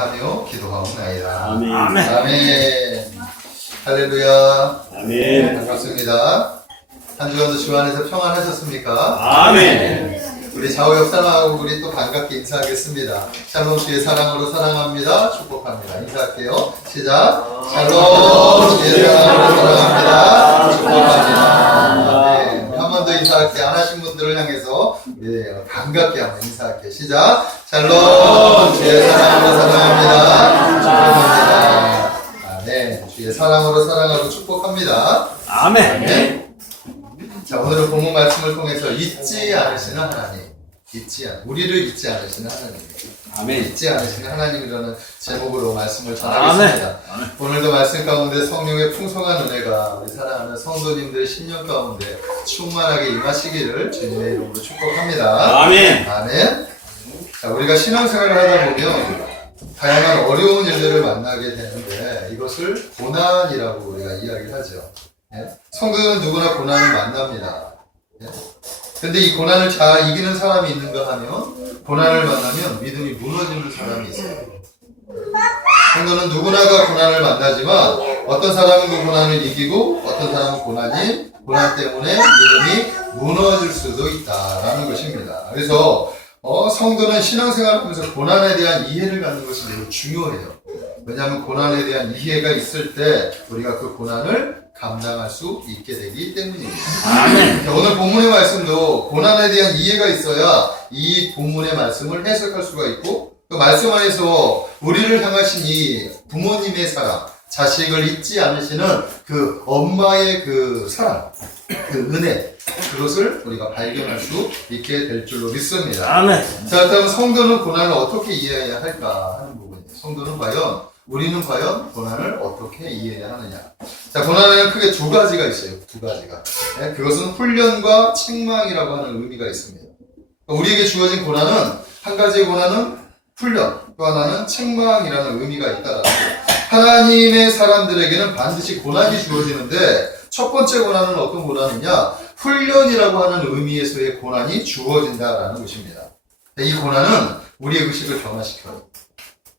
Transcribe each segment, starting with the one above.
하며 기도하옵나이다. 아멘. 아멘. 할렐루야. 아멘. 반갑습니다. 한 주간도 주 안에서 평안하셨습니까? 아멘. 우리 좌우 옆 사람하고 우리 또 반갑게 인사하겠습니다. 샬롬 주의 사랑으로 사랑합니다. 축복합니다. 인사할게요. 시작. 샬롬 주의 사랑으로 사랑합니다. 축복합니다. 네, 한 번 더 인사할게. 안 하신 분들을 향해서 반갑게 한번 인사할게. 시작. 샬롬 주의 사랑으로 사랑합니다. 축복합니다. 아멘. 주의 사랑으로 사랑하고 축복합니다. 아멘. 네. 자, 오늘은 본문 말씀을 통해서 잊지 않으시는 하나님, 우리를 잊지 않으시는 하나님, 아멘. 잊지 않으시는 하나님이라는 제목으로 말씀을 전하겠습니다. 아멘. 오늘도 말씀 가운데 성령의 풍성한 은혜가 우리 사랑하는 성도님들의 심령 가운데 충만하게 임하시기를 주님의 이름으로 축복합니다. 아멘. 아멘. 자, 우리가 신앙생활을 하다 보면 다양한 어려운 일들을 만나게 되는데 이것을 고난이라고 우리가 이야기를 하죠. 성도들은 누구나 고난을 만납니다. 근데 이 고난을 잘 이기는 사람이 있는가 하면 고난을 만나면 믿음이 무너지는 사람이 있어요. 성도는 누구나가 고난을 만나지만 어떤 사람은 그 고난을 이기고 어떤 사람은 고난 때문에 믿음이 무너질 수도 있다라는 것입니다. 그래서 성도는 신앙생활하면서 고난에 대한 이해를 갖는 것이 매우 중요해요. 왜냐하면 고난에 대한 이해가 있을 때 우리가 그 고난을 감당할 수 있게 되기 때문입니다. 아멘. 오늘 본문의 말씀도 고난에 대한 이해가 있어야 이 본문의 말씀을 해석할 수가 있고 그 말씀 안에서 우리를 향하신 이 부모님의 사랑, 자식을 잊지 않으시는 그 엄마의 그 사랑, 그 은혜, 그것을 우리가 발견할 수 있게 될 줄로 믿습니다. 아멘. 자, 그렇다면 성도는 고난을 어떻게 이해해야 할까 하는 부분이에요. 우리는 과연 고난을 어떻게 이해해야 하느냐. 자, 고난에는 크게 두 가지가 있어요. 두 가지가. 네, 그것은 훈련과 책망이라고 하는 의미가 있습니다. 우리에게 주어진 고난은, 한 가지의 고난은 훈련, 또 하나는 책망이라는 의미가 있다라는 거예요. 하나님의 사람들에게는 반드시 고난이 주어지는데, 첫 번째 고난은 어떤 고난이냐? 훈련이라고 하는 의미에서의 고난이 주어진다라는 것입니다. 이 고난은 우리의 의식을 변화시켜요.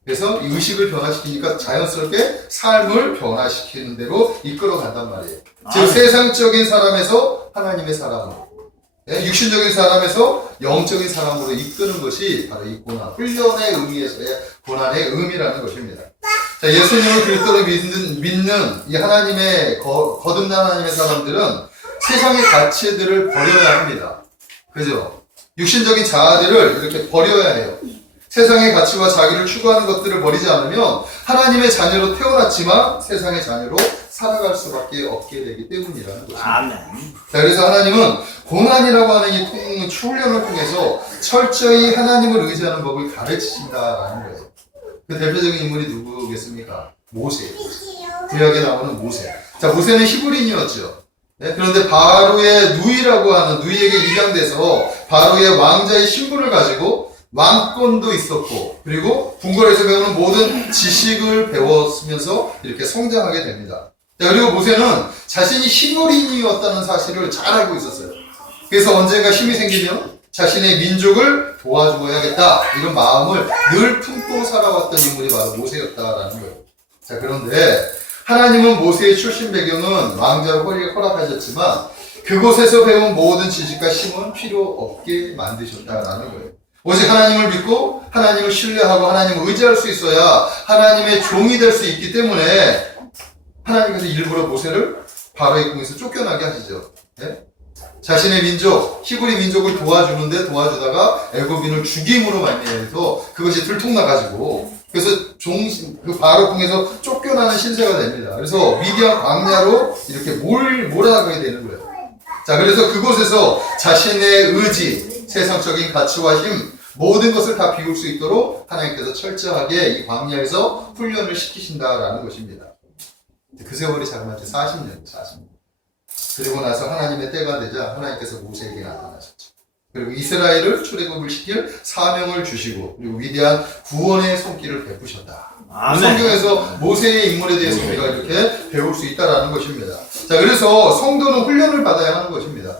그래서 이 의식을 변화시키니까 자연스럽게 삶을 변화시키는 대로 이끌어간단 말이에요. 즉 세상적인 사람에서 하나님의 사람으로, 육신적인 사람에서 영적인 사람으로 이끄는 것이 바로 이 고난, 훈련의 의미에서의 고난의 의미라는 것입니다. 자, 예수님을 그리스도로 믿는 이 하나님의 거듭난 하나님의 사람들은 세상의 가치들을 버려야 합니다. 그죠? 육신적인 자아들을 이렇게 버려야 해요. 세상의 가치와 자기를 추구하는 것들을 버리지 않으면 하나님의 자녀로 태어났지만 세상의 자녀로 살아갈 수밖에 없게 되기 때문이라는 것입니다. 아멘. 자, 그래서 하나님은 고난이라고 하는 이 훈련을 통해서 철저히 하나님을 의지하는 법을 가르치신다라는 거예요. 그 대표적인 인물이 누구겠습니까? 모세. 구약에 나오는 모세. 자, 모세는 히브리인이었죠. 그런데 바로의 누이에게 입양돼서 바로의 왕자의 신분을 가지고 왕권도 있었고 그리고 궁궐에서 배우는 모든 지식을 배웠으면서 이렇게 성장하게 됩니다. 자, 그리고 모세는 자신이 히브리인이었다는 사실을 잘 알고 있었어요. 그래서 언젠가 힘이 생기면 자신의 민족을 도와주어야겠다 이런 마음을 늘 품고 살아왔던 인물이 바로 모세였다라는 거예요. 자, 그런데 하나님은 모세의 출신 배경은 왕자로 허락하셨지만 그곳에서 배운 모든 지식과 힘은 필요 없게 만드셨다라는 거예요. 오직 하나님을 믿고 하나님을 신뢰하고 하나님을 의지할 수 있어야 하나님의 종이 될 수 있기 때문에 하나님께서 일부러 모세를 바로의 궁에서 쫓겨나게 하시죠. 네? 자신의 민족, 히브리 민족을 도와주는데 도와주다가 애굽인을 죽임으로 말미암아서 그것이 들통나가지고 그래서 그 바로 궁에서 쫓겨나는 신세가 됩니다. 그래서 미디안 광야로 이렇게 몰아가게 되는 거예요. 자, 그래서 그곳에서 자신의 의지, 세상적인 가치와 힘, 모든 것을 다 비울 수 있도록 하나님께서 철저하게 이 광야에서 훈련을 시키신다라는 것입니다. 그 세월이 자그마치 40년. 그리고 나서 하나님의 때가 되자 하나님께서 모세에게 나타나셨죠. 그리고 이스라엘을 출애굽을 시킬 사명을 주시고 그리고 위대한 구원의 손길을 베푸셨다. 아멘. 성경에서 모세의 인물에 대해서 우리가 이렇게 배울 수 있다라는 것입니다. 자, 그래서 성도는 훈련을 받아야 하는 것입니다.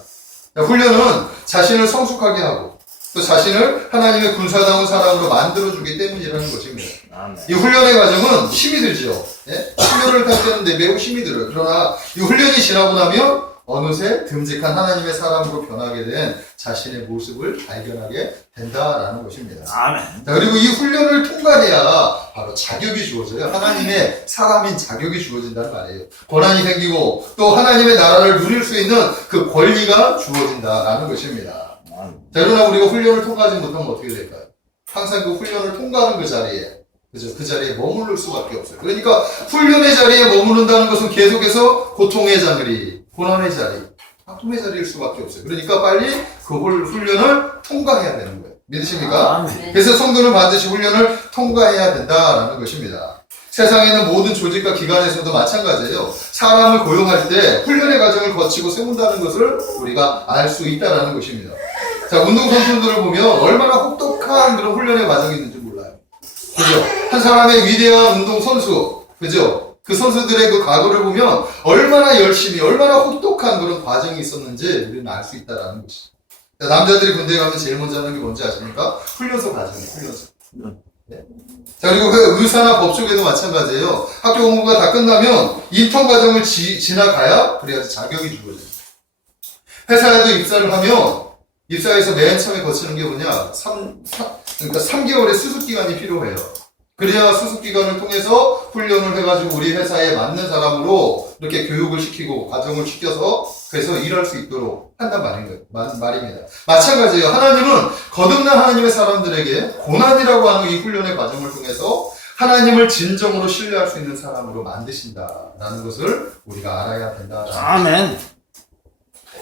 자, 훈련은 자신을 성숙하게 하고 또 자신을 하나님의 군사다운 사람으로 만들어주기 때문이라는 것입니다. 아멘. 이 훈련의 과정은 힘이 들죠. 예? 훈련을 할 때는 매우 힘이 들어요. 그러나 이 훈련이 지나고 나면 어느새 듬직한 하나님의 사람으로 변하게 된 자신의 모습을 발견하게 된다라는 것입니다. 아멘. 자, 그리고 이 훈련을 통과해야 바로 자격이 주어져요. 하나님의 사람인 자격이 주어진다는 말이에요. 권한이 생기고 또 하나님의 나라를 누릴 수 있는 그 권리가 주어진다라는 것입니다. 자, 그러나 우리가 훈련을 통과하지 못하면 어떻게 될까요? 항상 그 훈련을 통과하는 그 자리에, 그죠? 그 자리에 머무를 수밖에 없어요. 그러니까 훈련의 자리에 머무른다는 것은 계속해서 고통의 자리, 고난의 자리, 아픔의 자리일 수밖에 없어요. 그러니까 빨리 그 훈련을 통과해야 되는 거예요. 믿으십니까? 아멘. 그래서 성도는 반드시 훈련을 통과해야 된다라는 것입니다. 세상에 있는 모든 조직과 기관에서도 마찬가지예요. 사람을 고용할 때 훈련의 과정을 거치고 세운다는 것을 우리가 알 수 있다는 것입니다. 자, 운동선수들을 보면 얼마나 혹독한 그런 훈련의 과정이 있는지 몰라요. 그죠? 한 사람의 위대한 운동선수, 그죠? 그 선수들의 그 과거를 보면 얼마나 열심히, 얼마나 혹독한 그런 과정이 있었는지 우리는 알 수 있다는 것이죠. 남자들이 군대에 가면 제일 먼저 하는 게 뭔지 아십니까? 훈련소 과정이에요, 훈련소. 네. 자, 그리고 그 의사나 법조계도 마찬가지예요. 학교 공부가 다 끝나면 인턴 과정을 지나가야 그래야지 자격이 주어져요. 회사에도 입사를 하면 입사해서 맨 처음에 거치는 게 뭐냐? 그러니까 3개월의 수습기간이 필요해요. 그래야 수습기간을 통해서 훈련을 해가지고 우리 회사에 맞는 사람으로 이렇게 교육을 시키고 과정을 시켜서 그래서 일할 수 있도록 한단 말입니다. 마찬가지예요. 하나님은 거듭난 하나님의 사람들에게 고난이라고 하는 이 훈련의 과정을 통해서 하나님을 진정으로 신뢰할 수 있는 사람으로 만드신다라는 것을 우리가 알아야 된다. 아멘.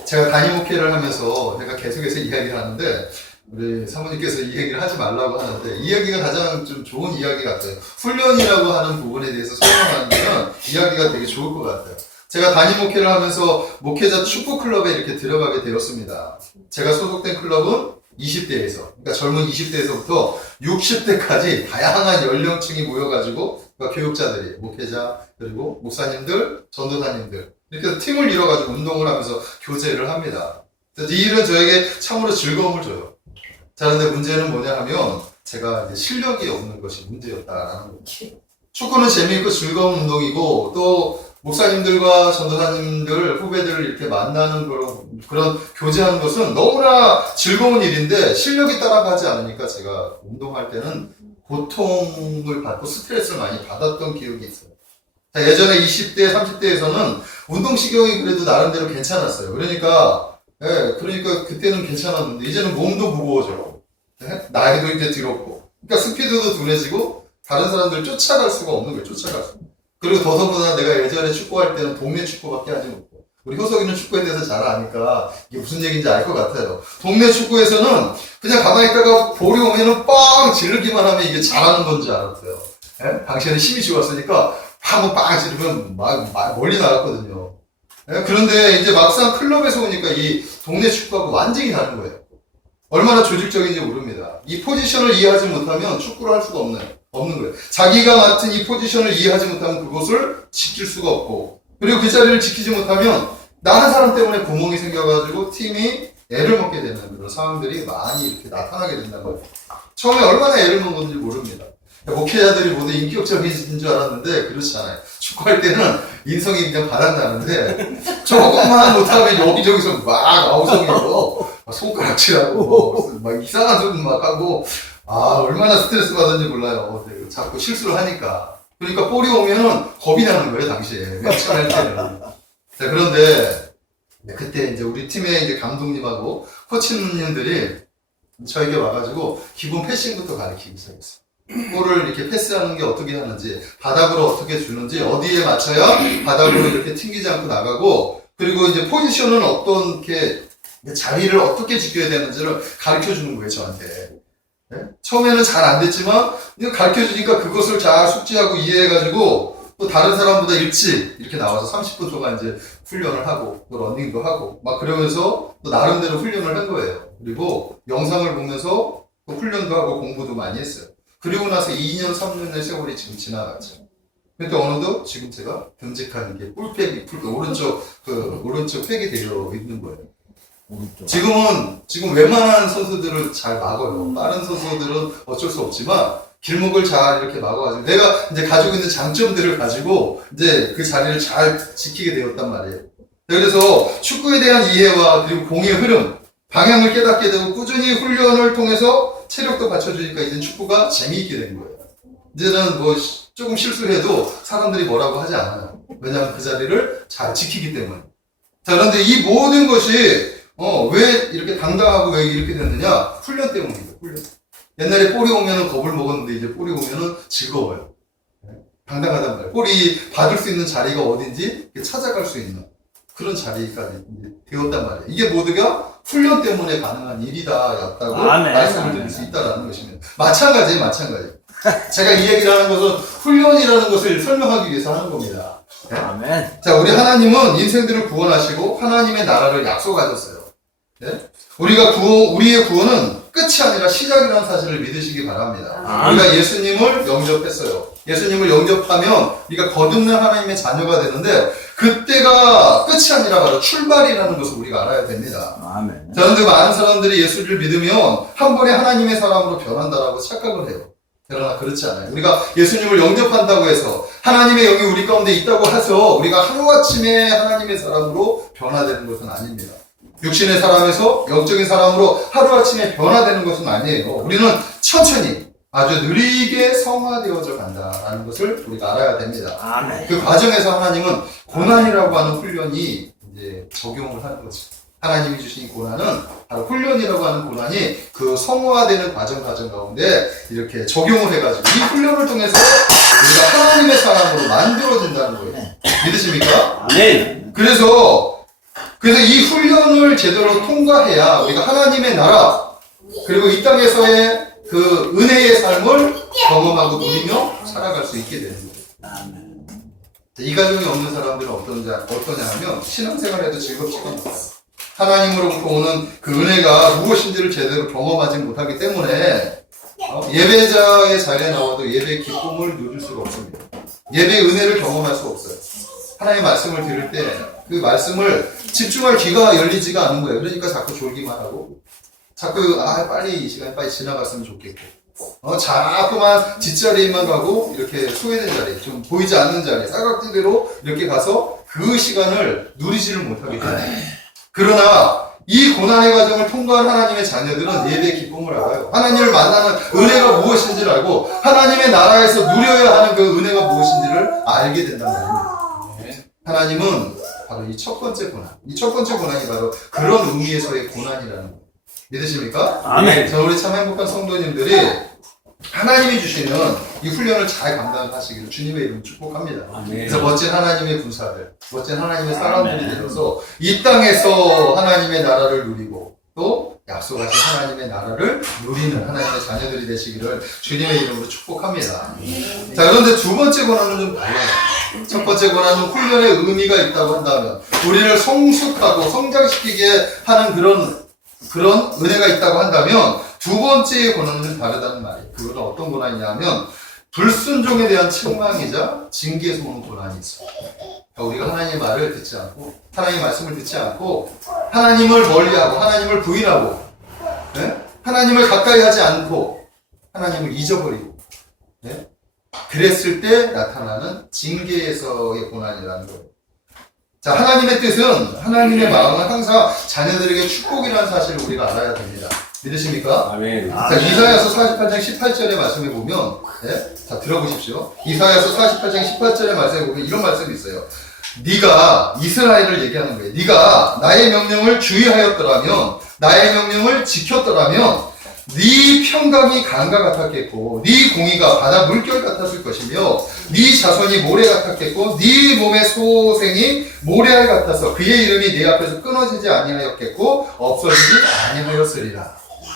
제가 담임 목회를 하면서 제가 계속해서 이야기를 하는데 우리 사모님께서 이 얘기를 하지 말라고 하는데 이 이야기가 가장 좀 좋은 이야기 같아요. 훈련이라고 하는 부분에 대해서 설명하는 데는 이야기가 되게 좋을 것 같아요. 제가 담임 목회를 하면서 목회자 축구클럽에 이렇게 들어가게 되었습니다. 제가 소속된 클럽은 20대에서, 그러니까 젊은 20대에서부터 60대까지 다양한 연령층이 모여가지고 그러니까 교육자들이, 목회자, 그리고 목사님들, 전도사님들 이렇게 해서 팀을 이뤄가지고 운동을 하면서 교제를 합니다. 그래서 이 일은 저에게 참으로 즐거움을 줘요. 자, 근데 문제는 뭐냐 하면 제가 이제 실력이 없는 것이 문제였다라는 거죠. 축구는 재미있고 즐거운 운동이고 또 목사님들과 전도사님들, 후배들을 이렇게 만나는 그런 교제하는 것은 너무나 즐거운 일인데 실력이 따라가지 않으니까 제가 운동할 때는 고통을 받고 스트레스를 많이 받았던 기억이 있어요. 자, 예전에 20대, 30대에서는 운동신경이 그래도 나름대로 괜찮았어요. 그러니까 그때는 괜찮았는데 이제는 몸도 무거워져. 나이도 이제 들었고. 그러니까 스피드도 둔해지고 다른 사람들 쫓아갈 수가 없는 거예요. 쫓아갈 수. 그리고 더더군다나 내가 예전에 축구할 때는 동네 축구밖에 하지 못해. 우리 효석이는 축구에 대해서 잘 아니까 이게 무슨 얘기인지 알 것 같아요. 동네 축구에서는 그냥 가만히 있다가 볼이 오면은 빵 지르기만 하면 이게 잘하는 건지 알았어요. 예? 당시에는 힘이 좋았으니까 한번 빵 지르면 막 멀리 나갔거든요. 예? 그런데 이제 막상 클럽에서 오니까 이 동네 축구하고 완전히 다른 거예요. 얼마나 조직적인지 모릅니다. 이 포지션을 이해하지 못하면 축구를 할 수가 없는 거예요. 자기가 맡은 이 포지션을 이해하지 못하면 그것을 지킬 수가 없고, 그리고 그 자리를 지키지 못하면 나한 사람 때문에 구멍이 생겨가지고 팀이 애를 먹게 되는 그런 상황들이 많이 이렇게 나타나게 된다는 거예요. 처음에 얼마나 애를 먹은 건지 모릅니다. 목회자들이 모두 인격적인 줄 알았는데 그렇지 않아요. 축구할 때는 인성이 그냥 바닥나는데 조금만 못하면 여기저기서 막 아우성이고 손가락질하고 막 이상한 소리 막 하고 얼마나 스트레스 받았는지 몰라요. 자꾸 실수를 하니까. 그러니까 볼이 오면은 겁이 나는 거예요, 당시에. 맨 처음 할 때는. 자, 그런데 그때 이제 우리 팀의 이제 감독님하고 코치님들이 저에게 와가지고 기본 패싱부터 가르치기 시작했어요. 볼을 이렇게 패스하는 게 어떻게 하는지, 바닥으로 어떻게 주는지, 어디에 맞춰야 바닥으로 이렇게 튕기지 않고 나가고, 그리고 이제 포지션은 어떻게, 자리를 어떻게 지켜야 되는지를 가르쳐 주는 거예요, 저한테. 네? 처음에는 잘 안 됐지만, 가르쳐 주니까 그것을 잘 숙지하고 이해해가지고, 또 다른 사람보다 일찍 이렇게 나와서 30분 동안 이제 훈련을 하고, 또 러닝도 하고, 막 그러면서 또 나름대로 훈련을 한 거예요. 그리고 영상을 보면서 또 훈련도 하고 공부도 많이 했어요. 그리고 나서 2년, 3년의 세월이 지금 지나갔죠. 근데 어느덧 지금 제가 듬직한 이게 오른쪽 팩이 되어 있는 거예요. 지금 웬만한 선수들은 잘 막아요. 빠른 선수들은 어쩔 수 없지만 길목을 잘 이렇게 막아가지고 내가 이제 가지고 있는 장점들을 가지고 이제 그 자리를 잘 지키게 되었단 말이에요. 그래서 축구에 대한 이해와 그리고 공의 흐름, 방향을 깨닫게 되고 꾸준히 훈련을 통해서 체력도 받쳐주니까 이제 축구가 재미있게 된 거예요. 이제는 뭐 조금 실수해도 사람들이 뭐라고 하지 않아요. 왜냐하면 그 자리를 잘 지키기 때문에. 자, 그런데 이 모든 것이 왜 이렇게 당당하고 왜 이렇게 됐느냐? 훈련 때문입니다. 훈련. 옛날에 볼이 오면은 겁을 먹었는데 이제 볼이 오면은 즐거워요. 당당하단 말이에요. 볼이 받을 수 있는 자리가 어딘지 찾아갈 수 있는 그런 자리까지 되었단 말이에요. 이게 모두가 훈련 때문에 가능한 일이다였다고 말씀을 드릴 수 있다는 것입니다. 마찬가지예요, 마찬가지. 제가 이 얘기를 하는 것은 훈련이라는 것을 설명하기 위해서 하는 겁니다. 네? 아멘. 자, 우리 하나님은 인생들을 구원하시고 하나님의 나라를 약속하셨어요. 네? 우리의 구원은 끝이 아니라 시작이라는 사실을 믿으시기 바랍니다. 우리가 예수님을 영접했어요. 예수님을 영접하면 우리가 거듭난 하나님의 자녀가 되는데 그때가 끝이 아니라 바로 출발이라는 것을 우리가 알아야 됩니다. 아멘. 자, 그런데 많은 사람들이 예수를 믿으면 한 번에 하나님의 사람으로 변한다라고 착각을 해요. 그러나 그렇지 않아요. 우리가 예수님을 영접한다고 해서 하나님의 영이 우리 가운데 있다고 해서 우리가 하루아침에 하나님의 사람으로 변화되는 것은 아닙니다. 육신의 사람에서 영적인 사람으로 하루아침에 변화되는 것은 아니에요. 우리는 천천히 아주 느리게 성화되어져 간다라는 것을 우리가 알아야 됩니다. 아멘. 그 과정에서 하나님은 고난이라고 하는 훈련이 이제 적용을 하는 거죠. 하나님이 주신 고난은 바로 훈련이라고 하는 고난이 그 성화되는 과정 가운데 이렇게 적용을 해가지고 이 훈련을 통해서 우리가 하나님의 사람으로 만들어진다는 거예요. 믿으십니까? 아멘. 그래서 이 훈련을 제대로 통과해야 우리가 하나님의 나라 그리고 이 땅에서의 그 은혜의 삶을 경험하고 누리며 살아갈 수 있게 되는 거예요. 아멘. 이 가정이 없는 사람들은 어떠냐 하면 신앙생활에도 즐겁지가 않아요. 하나님으로부터 오는 그 은혜가 무엇인지를 제대로 경험하지 못하기 때문에 예배자의 자리에 나와도 예배의 기쁨을 누릴 수가 없습니다. 예배의 은혜를 경험할 수 없어요. 하나님의 말씀을 들을 때 그 말씀을 집중할 귀가 열리지가 않는 거예요. 그러니까 자꾸 졸기만 하고 자꾸 빨리 이 시간이 빨리 지나갔으면 좋겠고 자꾸만 뒷자리만 가고 이렇게 소외된 자리, 좀 보이지 않는 자리, 사각지대로 이렇게 가서 그 시간을 누리지를 못하게 돼요. 그러나 이 고난의 과정을 통과한 하나님의 자녀들은 예배의 기쁨을 알아요. 하나님을 만나는 은혜가 무엇인지를 알고 하나님의 나라에서 누려야 하는 그 은혜가 무엇인지를 알게 된단 말입니다. 하나님은 바로 이 첫 번째 고난, 이 첫 번째 고난이 바로 그런 의미에서의 고난이라는 거예요. 믿으십니까? 아멘. 자, 우리 참 행복한 성도님들이 하나님이 주시는 이 훈련을 잘 감당하시기를 주님의 이름 축복합니다. 아멘. 그래서 멋진 하나님의 군사들, 멋진 하나님의 사람들이 되셔서 이 땅에서 하나님의 나라를 누리고 또 약속하신 하나님의 나라를 누리는 하나님의 자녀들이 되시기를 주님의 이름으로 축복합니다. 자, 그런데 두 번째 고난은 좀 달라요. 첫 번째 고난은 훈련의 의미가 있다고 한다면 우리를 성숙하고 성장시키게 하는 그런 은혜가 있다고 한다면 두 번째의 고난은 좀 다르다는 말이에요. 그것은 어떤 고난이냐면 불순종에 대한 책망이자 징계에서 오는 고난이 있어요. 그러니까 우리가 하나님의 말을 듣지 않고 하나님의 말씀을 듣지 않고 하나님을 멀리하고 하나님을 부인하고 하나님을 가까이 하지 않고 하나님을 잊어버리고 그랬을 때 나타나는 징계에서의 고난이라는 거예요. 자, 하나님의 뜻은 하나님의 마음은 항상 자녀들에게 축복이라는 사실을 우리가 알아야 됩니다. 믿으십니까? 아멘. 자, 이사야서 48장 18절의 말씀에 보면 자, 들어보십시오. 이사야서 48장 18절의 말씀에 보면 이런 말씀이 있어요. 네가 이스라엘을 얘기하는 거예요. 네가 나의 명령을 주의하였더라면 나의 명령을 지켰더라면 네 평강이 강과 같았겠고 네 공의가 바다 물결 같았을 것이며 네 자손이 모래 같았겠고 네 몸의 소생이 모래알 같아서 그의 이름이 네 앞에서 끊어지지 아니하였겠고 없어지지 아니하였으리라.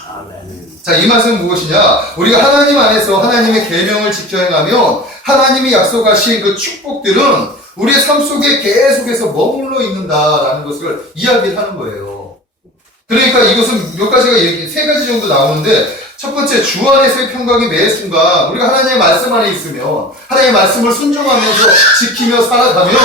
아멘. 자, 이 말씀은 무엇이냐? 우리가 하나님 안에서 하나님의 계명을 지켜 행하면 하나님이 약속하신 그 축복들은 우리의 삶 속에 계속해서 머물러 있는다라는 것을 이야기를 하는 거예요. 그러니까 이것은 몇 가지가 세 가지 정도 나오는데 첫 번째, 주 안에서의 평강이 매 순간 우리가 하나님의 말씀 안에 있으면 하나님의 말씀을 순종하면서 지키며 살아가면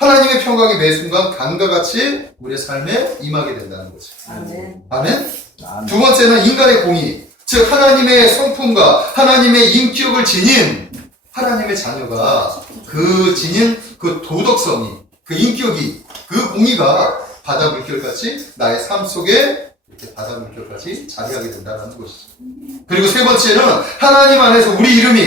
하나님의 평강이 매 순간 강과 같이 우리의 삶에 임하게 된다는 거죠. 아멘. 아멘? 아멘. 두 번째는 인간의 공의, 즉 하나님의 성품과 하나님의 인격을 지닌 하나님의 자녀가 그 지닌 그 도덕성이, 그 인격이, 그 공의가 바다 물결같이 나의 삶 속에 이렇게 바다 물결같이 자리하게 된다는 것이죠. 그리고 세 번째는 하나님 안에서 우리 이름이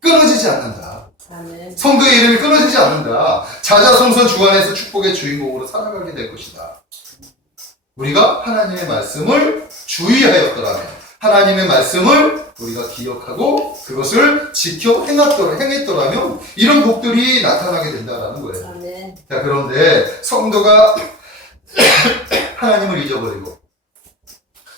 끊어지지 않는다. 아멘. 성도의 이름이 끊어지지 않는다. 자자손손 주 안에서 축복의 주인공으로 살아가게 될 것이다. 우리가 하나님의 말씀을 주의하였더라면, 하나님의 말씀을 우리가 기억하고 그것을 지켜 행했더라면 이런 복들이 나타나게 된다는 거예요. 아멘. 자, 그런데 성도가 하나님을 잊어버리고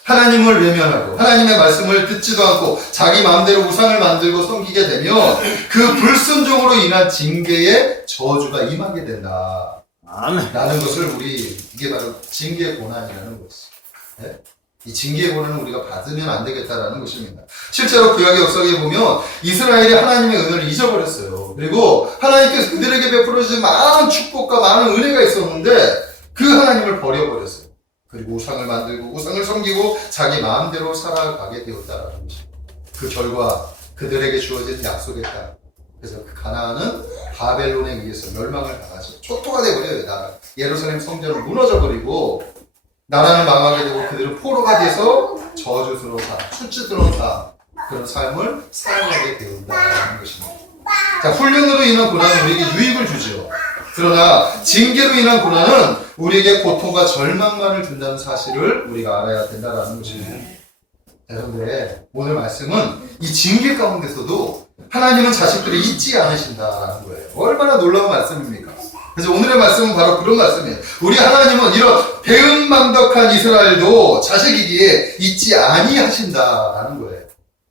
하나님을 외면하고 하나님의 말씀을 듣지도 않고 자기 마음대로 우상을 만들고 섬기게 되면 그 불순종으로 인한 징계의 저주가 임하게 된다. 아멘. 라는 것을 이게 바로 징계의 고난이라는 것이죠. 네? 이 징계의 고난을 우리가 받으면 안 되겠다라는 것입니다. 실제로 구약의 역사에 보면 이스라엘이 하나님의 은혜를 잊어버렸어요. 그리고 하나님께서 그들에게 베풀어 주신 많은 축복과 많은 은혜가 있었는데 그 하나님을 버려버렸어요. 그리고 우상을 만들고 우상을 섬기고 자기 마음대로 살아가게 되었다라는 것입니다. 그 결과 그들에게 주어진 약속의 땅, 그래서 그 가나안은 바벨론에 의해서 멸망을 당하죠. 초토화 되어버려요. 나라. 예루살렘 성전은 무너져버리고 나라는 망하게 되고 그들은 포로가 돼서 저주스러운 삶, 수치스러운 삶, 그런 삶을 살아가게 되었다는 것입니다. 자, 훈련으로 인한 고난은 우리에게 유익을 주죠. 그러나 징계로 인한 고난은 우리에게 고통과 절망만을 준다는 사실을 우리가 알아야 된다는 것입니다. 그런데 오늘 말씀은 이 징계 가운데서도 하나님은 자식들을 잊지 않으신다는 거예요. 얼마나 놀라운 말씀입니까? 그래서 오늘의 말씀은 바로 그런 말씀이에요. 우리 하나님은 이런 배은망덕한 이스라엘도 자식이기에 잊지 아니하신다라는 거예요.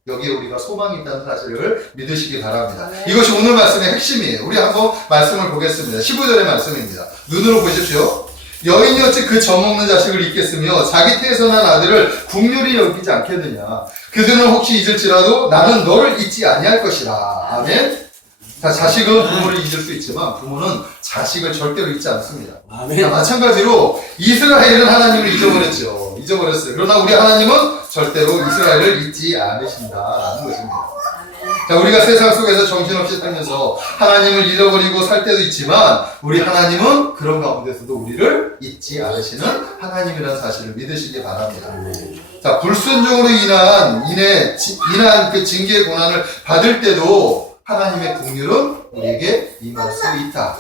여기에 우리가 소망이 있다는 사실을 믿으시기 바랍니다. 네. 이것이 오늘 말씀의 핵심이에요. 우리 한번 말씀을 보겠습니다. 15절의 말씀입니다. 눈으로 보십시오. 여인이 어찌 그 젖먹는 자식을 잊겠으며 자기 태에서 난 아들을 국률이 여기지 않겠느냐. 그들은 혹시 잊을지라도 나는 너를 잊지 아니할 것이라. 아멘. 자, 자식은 부모를 잊을 수 있지만 부모는 자식을 절대로 잊지 않습니다. 자, 아멘. 마찬가지로 이스라엘은 하나님을 잊어버렸죠. 잊어버렸어요. 그러나 우리 하나님은 절대로 이스라엘을 잊지 않으신다라는 것입니다. 자, 우리가 세상 속에서 정신없이 살면서 하나님을 잃어버리고 살 때도 있지만 우리 하나님은 그런 가운데서도 우리를 잊지 않으시는 하나님이라는 사실을 믿으시기 바랍니다. 자, 불순종으로 인한 그 징계의 고난을 받을 때도 하나님의 긍휼은 우리에게 임할 수 있다.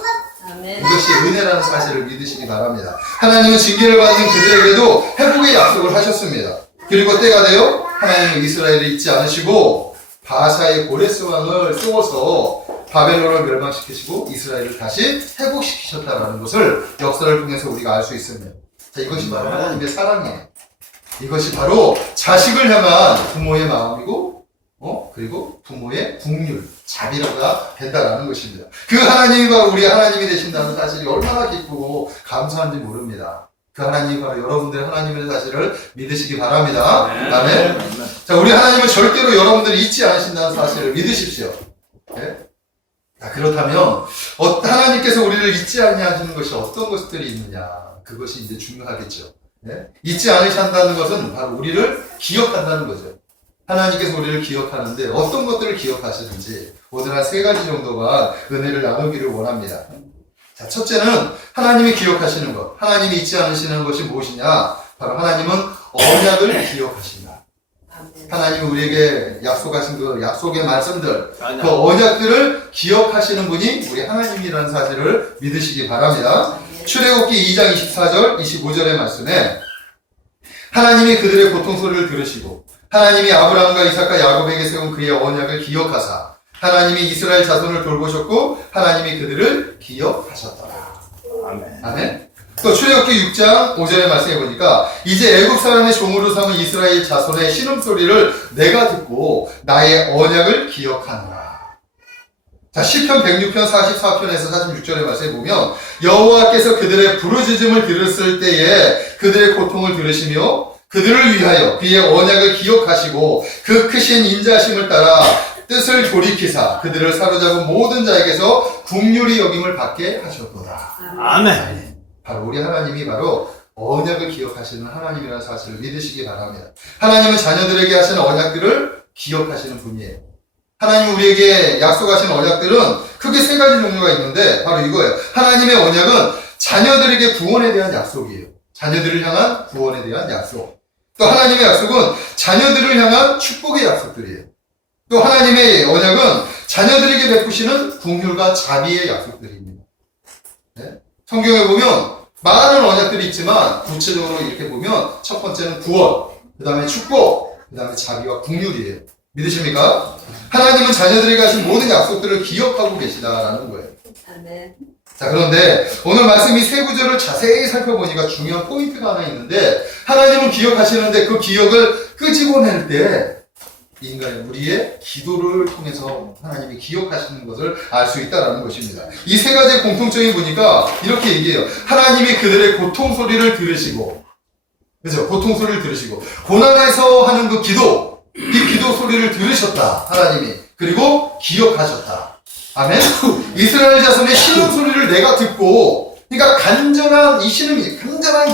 아멘. 이것이 은혜라는 사실을 믿으시기 바랍니다. 하나님은 징계를 받는 그들에게도 회복의 약속을 하셨습니다. 그리고 때가 되어 하나님은 이스라엘을 잊지 않으시고 바사의 고레스 왕을 세워서 바벨론을 멸망시키시고 이스라엘을 다시 회복시키셨다는 것을 역사를 통해서 우리가 알 수 있습니다. 자, 이것이 바로 하나님의 사랑이에요. 이것이 바로 자식을 향한 부모의 마음이고 그리고 부모의 긍휼, 자비가 된다라는 것입니다. 그 하나님이 바로 우리 하나님이 되신다는 사실이 얼마나 기쁘고 감사한지 모릅니다. 그 하나님이 바로 여러분들의 하나님의 사실을 믿으시기 바랍니다. 아멘. 자, 우리 하나님은 절대로 여러분들이 잊지 않으신다는 사실을 믿으십시오. 네? 자, 그렇다면 하나님께서 우리를 잊지 아니하시는 것이 어떤 것들이 있느냐, 그것이 이제 중요하겠죠. 네? 잊지 않으신다는 것은 바로 우리를 기억한다는 거죠. 하나님께서 우리를 기억하는데 어떤 것들을 기억하시는지 오늘 한 3가지 정도만 은혜를 나누기를 원합니다. 자, 첫째는 하나님이 기억하시는 것. 하나님이 잊지 않으시는 것이 무엇이냐? 바로 하나님은 언약을 기억하신다. 아멘. 하나님이 우리에게 약속하신 그 약속의 말씀들, 그 언약들을 기억하시는 분이 우리 하나님이라는 사실을 믿으시기 바랍니다. 출애굽기 2장 24절, 25절의 말씀에 하나님이 그들의 고통 소리를 들으시고 하나님이 아브라함과 이삭과 야곱에게 세운 그의 언약을 기억하사 하나님이 이스라엘 자손을 돌보셨고 하나님이 그들을 기억하셨더라. 아멘. 아멘. 또 출애굽기 6장 5절의 말씀해 보니까 이제 애굽 사람의 종으로 삼은 이스라엘 자손의 신음소리를 내가 듣고 나의 언약을 기억하노라. 자, 시편 106편 44편에서 46절의 말씀에 보면 여호와께서 그들의 부르짖음을 들었을 때에 그들의 고통을 들으시며 그들을 위하여 그의 언약을 기억하시고 그 크신 인자심을 따라 뜻을 돌이키사 그들을 사로잡은 모든 자에게서 긍휼히 여김을 받게 하셨도다. 아멘. 바로 우리 하나님이 바로 언약을 기억하시는 하나님이라는 사실을 믿으시기 바랍니다. 하나님은 자녀들에게 하시는 언약들을 기억하시는 분이에요. 하나님 우리에게 약속하신 언약들은 크게 세 가지 종류가 있는데 바로 이거예요. 하나님의 언약은 자녀들에게 구원에 대한 약속이에요. 자녀들을 향한 구원에 대한 약속. 또 하나님의 약속은 자녀들을 향한 축복의 약속들이에요. 또 하나님의 언약은 자녀들에게 베푸시는 긍휼과 자비의 약속들입니다. 네? 성경에 보면 많은 언약들이 있지만 구체적으로 이렇게 보면 첫 번째는 구원, 그 다음에 축복, 그 다음에 자비와 긍휼이에요. 믿으십니까? 하나님은 자녀들에게 하신 모든 약속들을 기억하고 계시다라는 거예요. 아멘. 자, 그런데 오늘 말씀 이 세 구절을 자세히 살펴보니까 중요한 포인트가 하나 있는데 하나님은 기억하시는데 그 기억을 끄집어낼 때 인간의 우리의 기도를 통해서 하나님이 기억하시는 것을 알 수 있다는 것입니다. 이 세 가지의 공통점이 보니까 이렇게 얘기해요. 하나님이 그들의 고통 소리를 들으시고, 그죠? 고통 소리를 들으시고, 고난에서 하는 그 기도, 이 기도 소리를 들으셨다. 하나님이. 그리고 기억하셨다. 아멘? 이스라엘 자손의 신음 소리를 내가 듣고, 그러니까 간절한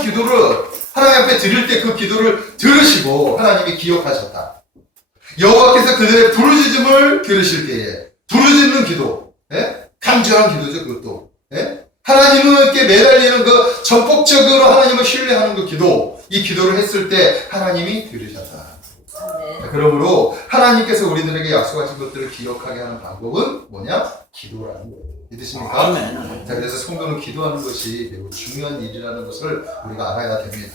기도를 하나님 앞에 드릴 때 그 기도를 들으시고 하나님이 기억하셨다. 여호와께서 그들의 부르짖음을 들으실 때에 부르짖는 기도, 예? 간절한 기도죠. 그것도 예? 하나님께 매달리는 그 전폭적으로 하나님을 신뢰하는 그 기도, 이 기도를 했을 때 하나님이 들으셨다. 아멘. 그러므로 하나님께서 우리들에게 약속하신 것들을 기억하게 하는 방법은 뭐냐? 기도라는 거예요. 믿으십니까? 아멘. 자, 그래서 성도는 기도하는 것이 매우 중요한 일이라는 것을 우리가 알아야 됩니다.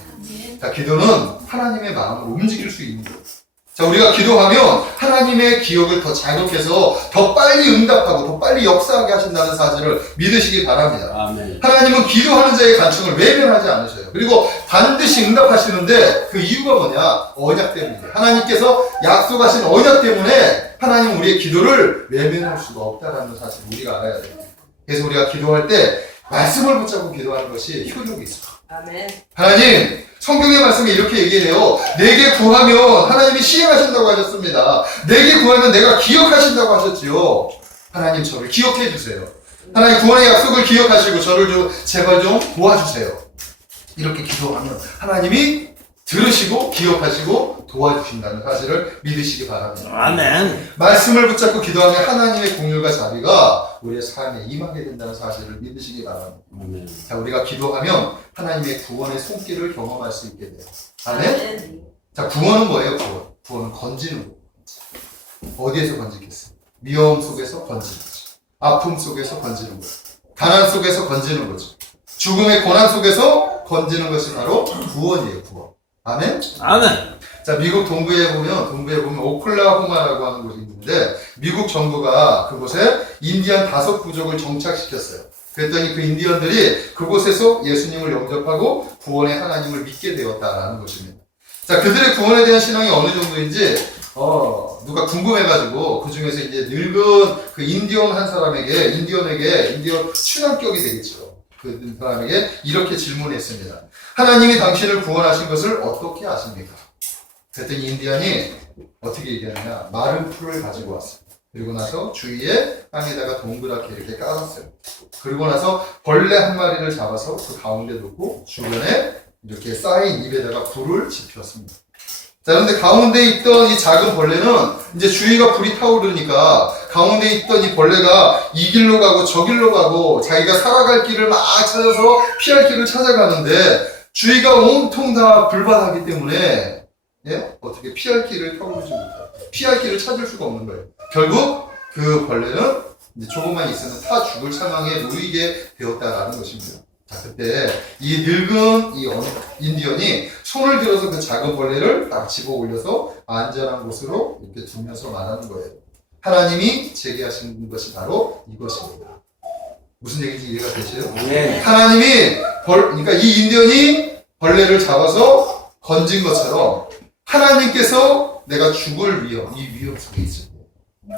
자, 기도는 하나님의 마음을 움직일 수 있는 거예요. 자, 우리가 기도하면 하나님의 기억을 더 자극해서 더 빨리 응답하고 더 빨리 역사하게 하신다는 사실을 믿으시기 바랍니다. 아멘. 하나님은 기도하는 자의 간청을 외면하지 않으셔요. 그리고 반드시 응답하시는데 그 이유가 뭐냐? 언약 때문이에요. 하나님께서 약속하신 언약 때문에 하나님은 우리의 기도를 외면할 수가 없다는 사실을 우리가 알아야 돼요. 그래서 우리가 기도할 때 말씀을 붙잡고 기도하는 것이 효력이 있어요. 아멘. 하나님, 성경의 말씀에 이렇게 얘기해요. 내게 구하면 하나님이 시행하신다고 하셨습니다. 내게 구하면 내가 기억하신다고 하셨지요. 하나님 저를 기억해 주세요. 하나님 구원의 약속을 기억하시고 저를 제발 좀 도와주세요. 이렇게 기도하면 하나님이 들으시고 기억하시고 도와주신다는 사실을 믿으시기 바랍니다. 아멘. 말씀을 붙잡고 기도하면 하나님의 긍휼과 자비가 우리의 삶에 임하게 된다는 사실을 믿으시기 바랍니다. 아멘. 자, 우리가 기도하면 하나님의 구원의 손길을 경험할 수 있게 돼요. 아멘? 아멘. 자, 구원은 뭐예요? 구원은 건지는 거. 어디에서 건지겠어요? 위험 속에서 건지는 거죠. 아픔 속에서 건지는 거죠. 가난 속에서 건지는 거죠. 죽음의 고난 속에서 건지는 것이 바로 구원이에요. 구원. 아멘? 아멘. 자, 미국 동부에 보면 오클라호마라고 하는 곳이 있는데 미국 정부가 그곳에 인디안 5부족을 정착시켰어요. 그랬더니 그 인디언들이 그곳에서 예수님을 영접하고 구원의 하나님을 믿게 되었다라는 것입니다. 자, 그들의 구원에 대한 신앙이 어느 정도인지 누가 궁금해가지고 그 중에서 이제 늙은 그 인디언 추남격이 되겠죠. 그 사람에게 이렇게 질문했습니다. 하나님이 당신을 구원하신 것을 어떻게 아십니까? 그랬더니 인디언이 어떻게 얘기하느냐, 마른 풀을 가지고 왔어요. 그리고 나서 주위에 땅에다가 동그랗게 이렇게 깔았어요. 그리고 나서 벌레 한 마리를 잡아서 그 가운데 놓고 주변에 이렇게 쌓인 입에다가 불을 지폈습니다. 자, 그런데 가운데 있던 이 작은 벌레는 이제 주위가 불이 타오르니까 가운데 있던 이 벌레가 이 길로 가고 저 길로 가고 자기가 살아갈 길을 막 찾아서 피할 길을 찾아가는데 주위가 온통 다 불바다기 때문에 어떻게 피할 길을 타오르지 못해요. 피할 길을 찾을 수가 없는 거예요. 결국 그 벌레는 이제 조금만 있으면 타 죽을 상황에 놓이게 되었다라는 것입니다. 자, 그때 이 늙은 이 인디언이 손을 들어서 그 작은 벌레를 딱 집어 올려서 안전한 곳으로 이렇게 두면서 말하는 거예요. 하나님이 제기하신 것이 바로 이것입니다. 무슨 얘기인지 이해가 되시죠? 네. 하나님이 그러니까 이 인디언이 벌레를 잡아서 건진 것처럼 하나님께서 내가 죽을 이 위험 속에 있을 때,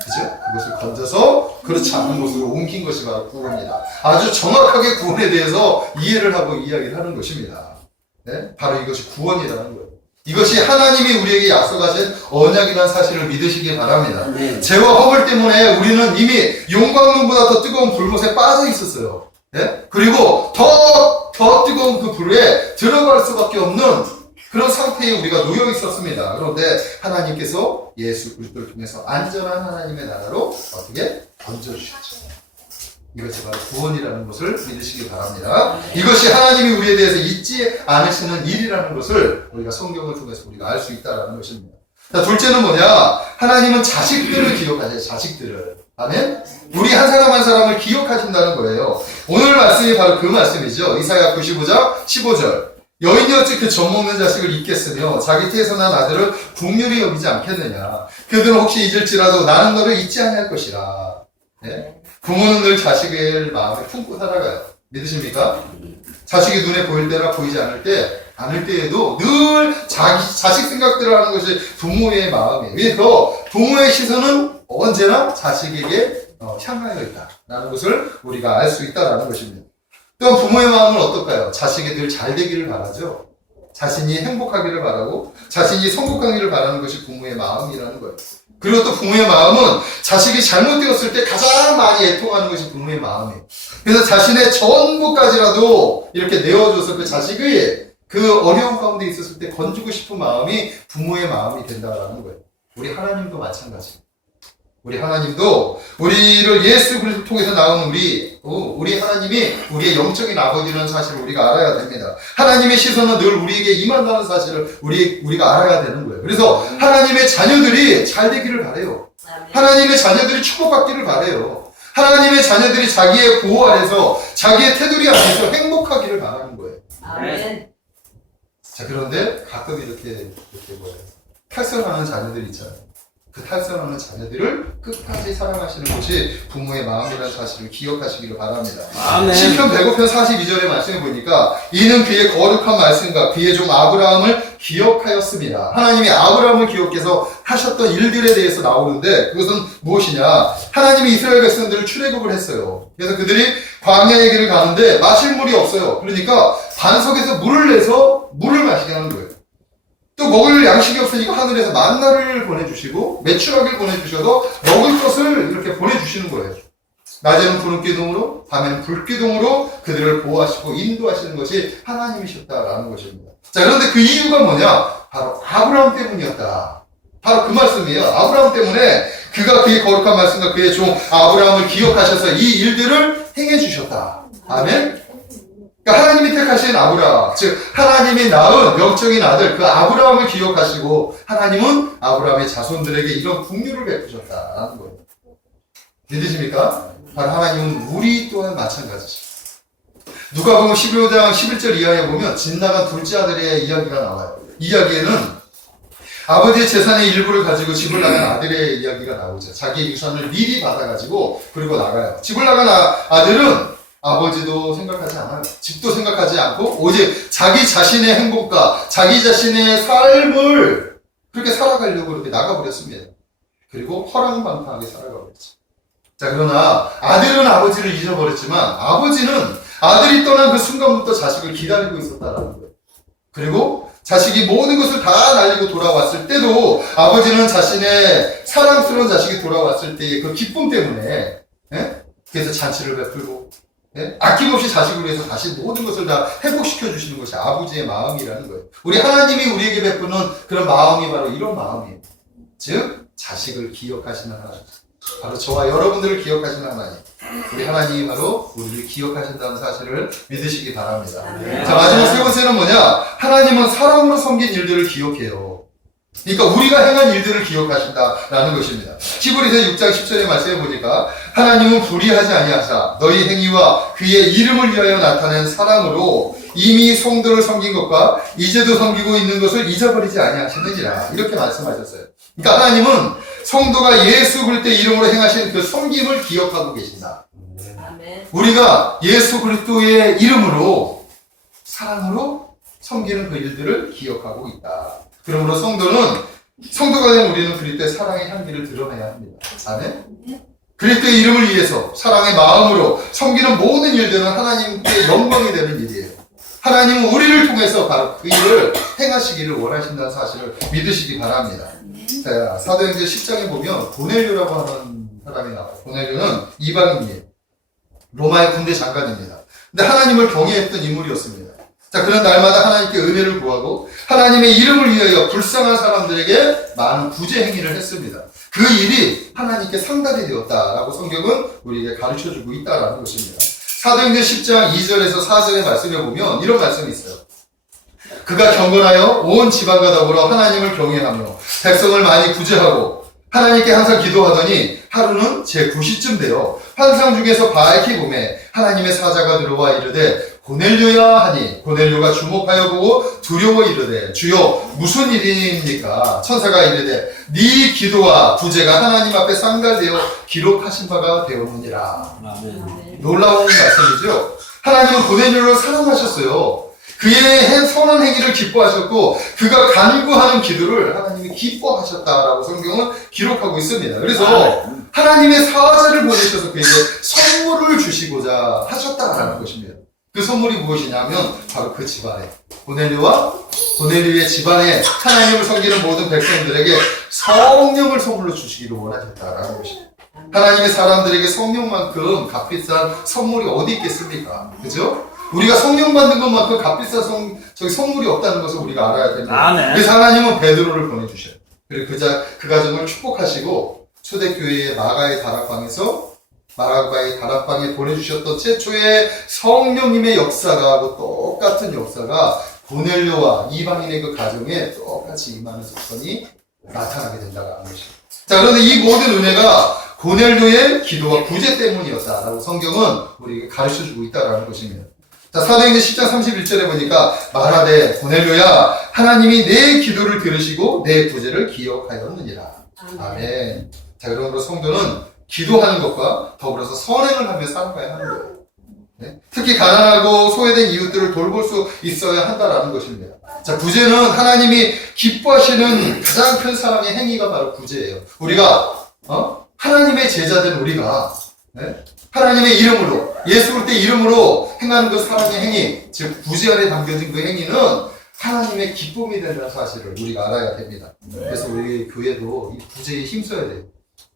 그죠? 그것을 건져서 그렇지 않은 곳으로 옮긴 것이 바로 구원입니다. 아주 정확하게 구원에 대해서 이해를 하고 이야기를 하는 것입니다. 네? 바로 이것이 구원이라는 거예요. 이것이 하나님이 우리에게 약속하신 언약이라는 사실을 믿으시기 바랍니다. 아멘. 죄와 허물 때문에 우리는 이미 용광로보다 더 뜨거운 불못에 빠져 있었어요. 예? 그리고 더 뜨거운 그 불에 들어갈 수밖에 없는 그런 상태에 우리가 놓여 있었습니다. 그런데 하나님께서 예수 그리스도를 통해서 안전한 하나님의 나라로 어떻게 던져주셨죠. 이것이 바로 구원이라는 것을 믿으시기 바랍니다. 이것이 하나님이 우리에 대해서 잊지 않으시는 일이라는 것을 우리가 성경을 통해서 우리가 알 수 있다는 것입니다. 자, 둘째는 뭐냐? 하나님은 자식들을 기억하세요. 자식들을. 아멘? 우리 한 사람 한 사람을 기억하신다는 거예요. 오늘 말씀이 바로 그 말씀이죠. 이사야 95장 15절. 여인이 어찌 그 젖먹는 자식을 잊겠으며 자기 태에서 난 아들을 국률이 여기지 않겠느냐. 그들은 혹시 잊을지라도 나는 너를 잊지 아니할 것이라. 네? 부모는 늘 자식을 마음에 품고 살아가요. 믿으십니까? 자식이 눈에 보일 때나 보이지 않을 때에도 늘 자식 생각들을 하는 것이 부모의 마음이에요. 그래서 부모의 시선은 언제나 자식에게 향하여 있다라는 것을 우리가 알 수 있다라는 것입니다. 또한 부모의 마음은 어떨까요? 자식이 늘 잘 되기를 바라죠. 자신이 행복하기를 바라고 자신이 성공하기를 바라는 것이 부모의 마음이라는 거예요. 그리고 또 부모의 마음은 자식이 잘못되었을 때 가장 많이 애통하는 것이 부모의 마음이에요. 그래서 자신의 전부까지라도 이렇게 내어줘서 그 자식의 그 어려운 가운데 있었을 때 건지고 싶은 마음이 부모의 마음이 된다는 거예요. 우리 하나님도 마찬가지예요. 우리 하나님도 우리를 예수 그리스도 통해서 나온 우리 하나님이 우리의 영적인 아버지라는 사실을 우리가 알아야 됩니다. 하나님의 시선은 늘 우리에게 임한다는 사실을 우리가 알아야 되는 거예요. 그래서 하나님의 자녀들이 잘 되기를 바래요. 하나님의 자녀들이 축복받기를 바래요. 하나님의 자녀들이 자기의 보호 아래서 자기의 테두리 안에서 행복하기를 바라는 거예요. 아멘. 자, 그런데 가끔 이렇게 탈선하는 자녀들이 있잖아요. 그 탈선하는 자녀들을 끝까지 사랑하시는 것이 부모의 마음이라는 사실을 기억하시기를 바랍니다. 아멘. 시편 105편 42절의 말씀에 보니까 이는 그의 거룩한 말씀과 그의 종 아브라함을 기억하였습니다. 하나님이 아브라함을 기억해서 하셨던 일들에 대해서 나오는데 그것은 무엇이냐? 하나님이 이스라엘 백성들을 출애굽을 했어요. 그래서 그들이 광야의 길을 가는데 마실 물이 없어요. 그러니까 반석에서 물을 내서 물을 마시게 하는 거예요. 또 먹을 양식이 없으니까 하늘에서 만나를 보내주시고 메추라기를 보내주셔서 먹을 것을 이렇게 보내주시는 거예요. 낮에는 구름 기둥으로 밤에는 불 기둥으로 그들을 보호하시고 인도하시는 것이 하나님이셨다라는 것입니다. 자, 그런데 그 이유가 뭐냐? 바로 아브라함 때문이었다. 바로 그 말씀이에요. 아브라함 때문에 그가 그의 거룩한 말씀과 그의 종 아브라함을 기억하셔서 이 일들을 행해 주셨다. 아멘. 그러니까 하나님이 택하신 아브라함, 즉 하나님이 낳은 영적인 아들 그 아브라함을 기억하시고 하나님은 아브라함의 자손들에게 이런 국류를 베푸셨다라는 거예요. 믿으십니까? 바로 하나님은 우리 또한 마찬가지죠. 누가복음 15장 11절 이하에 보면 진나간 둘째 아들의 이야기가 나와요. 이 이야기에는 아버지의 재산의 일부를 가지고 집을 나간 아들의 이야기가 나오죠. 자기 유산을 미리 받아가지고 그리고 나가요. 집을 나간 아들은 아버지도 생각하지 않아요. 집도 생각하지 않고 오직 자기 자신의 행복과 자기 자신의 삶을 그렇게 살아가려고 그렇게 나가버렸습니다. 그리고 허랑방탕하게 살아가버렸죠. 자, 그러나 아들은 아버지를 잊어버렸지만 아버지는 아들이 떠난 그 순간부터 자식을 기다리고 있었다라는 거예요. 그리고 자식이 모든 것을 다 날리고 돌아왔을 때도 아버지는 자신의 사랑스러운 자식이 돌아왔을 때의 그 기쁨 때문에 그래서 잔치를 베풀고 아낌없이 자식을 위해서 다시 모든 것을 다 회복시켜 주시는 것이 아버지의 마음이라는 거예요. 우리 하나님이 우리에게 베푸는 그런 마음이 바로 이런 마음이에요. 즉 자식을 기억하시는 하나님, 바로 저와 여러분들을 기억하시는 하나님, 우리 하나님이 바로 우리를 기억하신다는 사실을 믿으시기 바랍니다. 자, 마지막 세 번째는 뭐냐? 하나님은 사랑으로 섬긴 일들을 기억해요. 그러니까 우리가 행한 일들을 기억하신다라는 것입니다. 히브리서 6장 10절의 말씀에 보니까 하나님은 불의하지 아니하사 너희 행위와 그의 이름을 위하여 나타낸 사랑으로 이미 성도를 섬긴 것과 이제도 섬기고 있는 것을 잊어버리지 아니하시느니라 이렇게 말씀하셨어요. 그러니까 하나님은 성도가 예수 그리스도의 이름으로 행하신 그 섬김을 기억하고 계신다. 우리가 예수 그리스도의 이름으로 사랑으로 섬기는 그 일들을 기억하고 있다. 그러므로 성도가 된 우리는 그리스도의 사랑의 향기를 드러내야 합니다. 아멘? 그리스도의 이름을 위해서 사랑의 마음으로 섬기는 모든 일들은 하나님께 영광이 되는 일이에요. 하나님은 우리를 통해서 바로 그 일을 행하시기를 원하신다는 사실을 믿으시기 바랍니다. 자, 사도행전 10장에 보면 고넬료라고 하는 사람이 나와요. 고넬료는 이방인이에요. 로마의 군대 장관입니다. 근데 하나님을 경외했던 인물이었습니다. 자, 그런 날마다 하나님께 은혜를 구하고 하나님의 이름을 위하여 불쌍한 사람들에게 많은 구제 행위를 했습니다. 그 일이 하나님께 상달이 되었다라고 성경은 우리에게 가르쳐주고 있다라는 것입니다. 사도행전 10장 2절에서 4절의 말씀에 보면 이런 말씀이 있어요. 그가 경건하여 온 지방과 더불어 하나님을 경외하며 백성을 많이 구제하고 하나님께 항상 기도하더니 하루는 제9시쯤 되어 환상 중에서 밝히 보매 하나님의 사자가 들어와 이르되 고넬료야 하니 고넬료가 주목하여 보고 두려워 이르되 주여 무슨 일입니까? 천사가 이르되 네 기도와 구제가 하나님 앞에 상달되어 기록하신 바가 되었느니라. 아멘. 놀라운 말씀이죠. 하나님은 고넬료를 사랑하셨어요. 그의 선한 행위를 기뻐하셨고 그가 간구하는 기도를 하나님이 기뻐하셨다라고 성경은 기록하고 있습니다. 그래서 하나님의 사자를 보내셔서 그에게 선물을 주시고자 하셨다라는 것입니다. 그 선물이 무엇이냐면 바로 그 집안에 고넬료와 고넬료의 집안에 하나님을 섬기는 모든 백성들에게 성령을 선물로 주시기를 원하셨다라는 것입니다. 하나님의 사람들에게 성령만큼 값비싼 선물이 어디 있겠습니까? 그죠? 우리가 성령 받는 것만큼 값비싼 선물이 없다는 것을 우리가 알아야 됩니다. 그래서 하나님은 베드로를 보내주셔요. 그리고 그 가정을 축복하시고 초대교회의 마가의 다락방에 보내주셨던 최초의 성령님의 역사가 똑같은 역사가 고넬료와 이방인의 그 가정에 똑같이 임하는 사건이 나타나게 된다는 것입니다. 자, 그런데 이 모든 은혜가 고넬료의 기도와 구제 때문이었다라고 성경은 우리에게 가르쳐주고 있다는 것입니다. 자, 사도행전 10장 31절에 보니까 말하되 고넬료야 하나님이 내 기도를 들으시고 내 구제를 기억하였느니라. 아멘. 자, 그러므로 성도는 기도하는 것과 더불어서 선행을 하며 살아가야 하는 거예요. 네? 특히 가난하고 소외된 이웃들을 돌볼 수 있어야 한다라는 것입니다. 자, 구제는 하나님이 기뻐하시는 가장 큰 사랑의 행위가 바로 구제예요. 우리가 하나님의 제자된 우리가 하나님의 이름으로 예수 그리스도의 이름으로 행하는 그 사랑의 행위, 즉 구제 안에 담겨진 그 행위는 하나님의 기쁨이 된다는 사실을 우리가 알아야 됩니다. 그래서 우리 교회도 이 구제에 힘써야 돼요.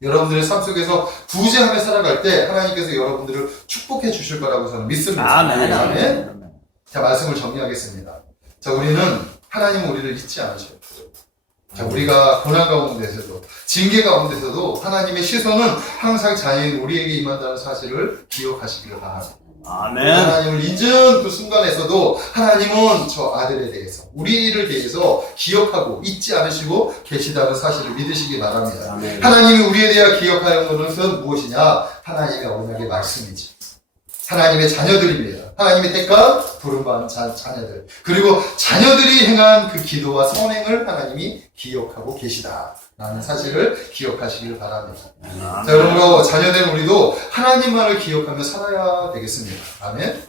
여러분들의 삶 속에서 구제하며 살아갈 때 하나님께서 여러분들을 축복해 주실 거라고 저는 믿습니다. 아멘. 자, 말씀을 정리하겠습니다. 자, 우리는 하나님은 우리를 잊지 않으셔요. 자, 우리가 고난 가운데서도 징계 가운데서도 하나님의 시선은 항상 자녀인 우리에게 임한다는 사실을 기억하시기를 바랍니다. 아멘. 하나님을 잊은 그 순간에서도 하나님은 저 아들에 대해서 우리를 대해서 기억하고 잊지 않으시고 계시다는 사실을 믿으시기 바랍니다. 아멘. 하나님이 우리에 대해 기억하는 것은 무엇이냐? 하나님의 언약의 말씀이지. 하나님의 자녀들입니다. 하나님의 택한 부름받은 자녀들. 그리고 자녀들이 행한 그 기도와 선행을 하나님이 기억하고 계시다라는 사실을 기억하시길 바랍니다. 자, 그러므로 자녀된 우리도 하나님만을 기억하며 살아야 되겠습니다. 아멘.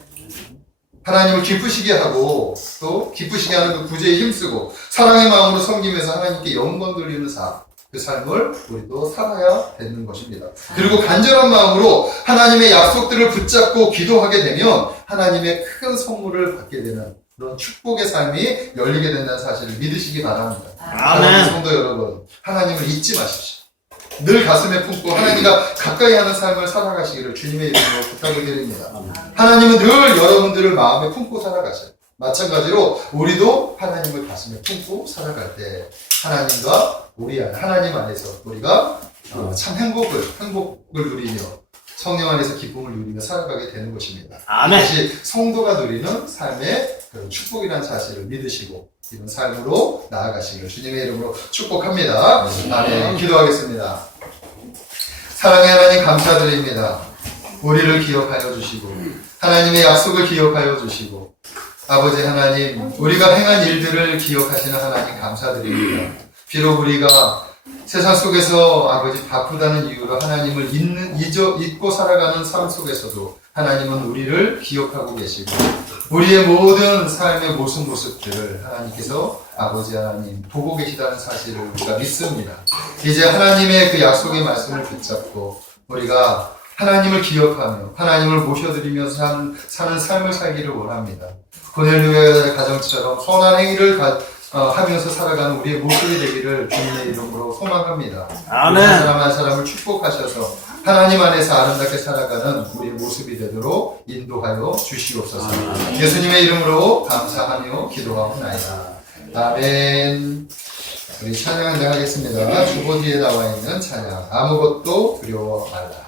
하나님을 기쁘시게 하고 또 기쁘시게 하는 그 구제에 힘쓰고 사랑의 마음으로 섬기면서 하나님께 영광 돌리는 삶. 그 삶을 우리도 살아야 되는 것입니다. 그리고 간절한 마음으로 하나님의 약속들을 붙잡고 기도하게 되면 하나님의 큰 선물을 받게 되는 그런 축복의 삶이 열리게 된다는 사실을 믿으시기 바랍니다. 사랑하는 성도 여러분, 하나님을 잊지 마십시오. 늘 가슴에 품고 하나님과 가까이 하는 삶을 살아가시기를 주님의 이름으로 부탁을 드립니다. 하나님은 늘 여러분들을 마음에 품고 살아가셔요. 마찬가지로 우리도 하나님을 가슴에 품고 살아갈 때 하나님과 우리 안 하나님 안에서 우리가 참 행복을 누리며 성령 안에서 기쁨을 누리며 살아가게 되는 것입니다. 아멘. 이것이 성도가 누리는 삶의 그런 축복이라는 사실을 믿으시고 이런 삶으로 나아가시기를 주님의 이름으로 축복합니다. 아멘. 기도하겠습니다. 사랑의 하나님 감사드립니다. 우리를 기억하여 주시고 하나님의 약속을 기억하여 주시고 아버지 하나님, 우리가 행한 일들을 기억하시는 하나님 감사드립니다. 비록 우리가 세상 속에서 아버지 바쁘다는 이유로 하나님을 잊고 살아가는 삶 속에서도 하나님은 우리를 기억하고 계시고 우리의 모든 삶의 모습들을 하나님께서 아버지 하나님 보고 계시다는 사실을 우리가 믿습니다. 이제 하나님의 그 약속의 말씀을 붙잡고 우리가 하나님을 기억하며 하나님을 모셔드리면서 사는 삶을 살기를 원합니다. 고넬료의 가정처럼 선한 행위를 하면서 살아가는 우리의 모습이 되기를 주님의 이름으로 소망합니다. 아멘. 한 사람 한 사람을 축복하셔서 하나님 안에서 아름답게 살아가는 우리의 모습이 되도록 인도하여 주시옵소서. 예수님의 이름으로 감사하며 기도하옵나이다. 아멘. 우리 찬양 하겠습니다. 주보 뒤에 나와 있는 찬양 아무것도 두려워 말라.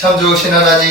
참 좋으신 하나님